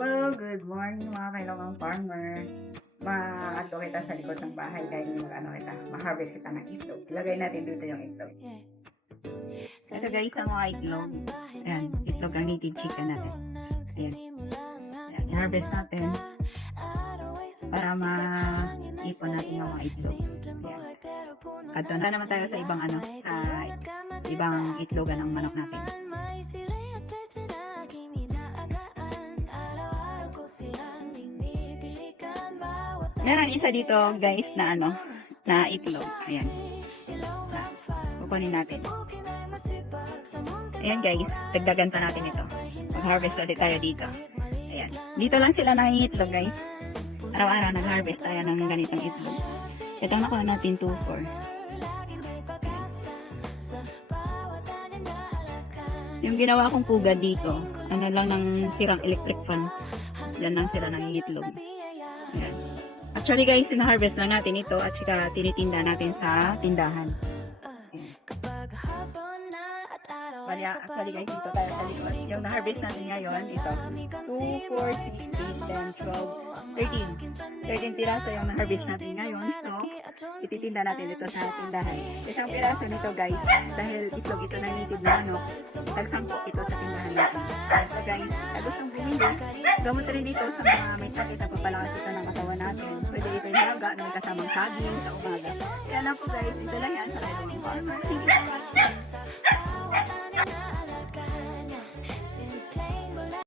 Hello, good morning mga kailangang farmer. Maato kita sa likod ng bahay dahil ma-harvest kita ng itlog. Ilagay natin dito yung itlog. Ito guys, ang mga itlog. Ayan, itlog ang native chicken natin. Ayan. Ayan, i-harvest natin para ma-ipon natin yung mga itlog. Ayan. At doon na naman tayo sa ibang sa ibang itlogan ng manok natin. Meron isa dito guys na na itlog. Ayan. Kukunin natin. Ayan guys, dagdagan pa natin ito. Mag-harvest ulit tayo dito. Ayan. Dito lang sila nangiitlog guys. Araw-araw nag-harvest tayo ng ganitong itlog. Ito ang nakuha natin 2-4. Yung ginawa kong pugad dito, lang ng sirang electric fan. Yan lang sila nangiitlog. Ayan. Actually guys, sina-harvest lang natin ito at saka tinitinda natin sa tindahan. Actually guys, dito tayo sa likod. Yung na-harvest natin ngayon, ito. 2, 4, 6, 8, 10, 12, 13. 13 piraso yung na-harvest natin ngayon. So, ititinda natin ito sa tindahan. Isang piraso nito guys, dahil itlog ito na native na tag-10 ito sa tindahan natin. So guys, gustong bumili, gamot rin dito sa mga may sakit na papalakas ito ng katawan natin. Pwede ito ilaga na may kasamang saging sa umaga. Kaya na po guys, ito lang yan sa Kailangang Farmer. Thank you so much.